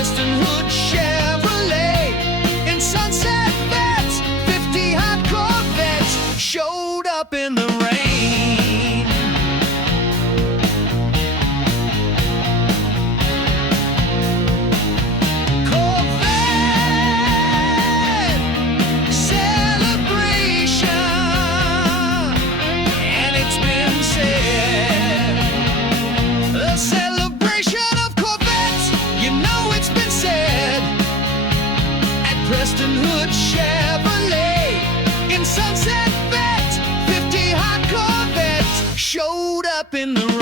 Preston Hood Chevrolet in Sunset Vets. 50 hot Corvettes showed up in the rain. Corvette celebration, and it's been said, the celebration of Corvettes, you know it's been said, at Preston Hood Chevrolet in Sunset Vets. 50 hot Corvettes showed up in the rain.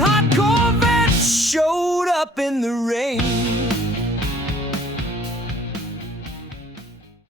Hot Corvette showed up in the rain.